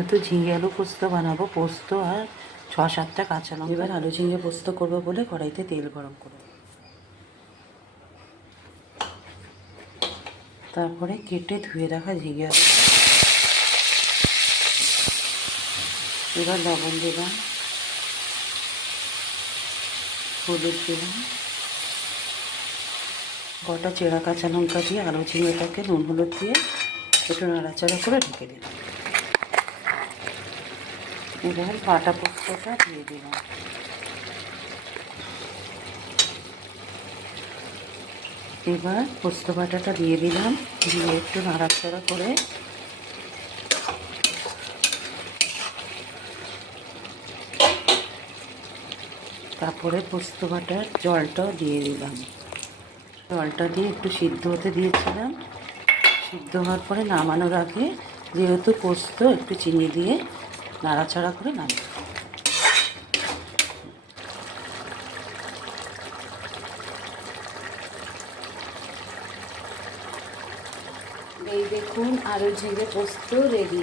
যেহেতু ঝিঙে আলু পোস্ত বানাবো, পোস্ত আর 6-7টা কাঁচা লঙ্কা। এবার আলু ঝিঙে পোস্ত করবো বলে কড়াইতে তেল গরম করব। তারপরে কেটে ধুয়ে রাখা ঝিঙে আলু, এবার লবণ দিলাম, হলুদ দিলাম, কটা চেরা কাঁচা লঙ্কা দিয়ে আলু ঝিঙেটাকে নুন হলুদ দিয়ে একটু নাড়াচাড়া করে ঢেকে দিলাম। এবার বাটা পোস্তটা দিয়ে দিলাম। এবার পোস্ত বাটাটা দিয়ে দিলাম, দিয়ে একটু নাড়াচাড়া করে তারপরে পোস্ত বাটার জলটাও দিয়ে দিলাম। জলটা দিয়ে একটু সিদ্ধ হতে দিয়েছিলাম। সিদ্ধ হওয়ার পরে নামানোর আগে যেহেতু পোস্ত, একটু চিনি দিয়ে নাড়াচাড়া করে নামিয়ে। এই দেখুন আলু ঝিঙে পোস্ত রেডি।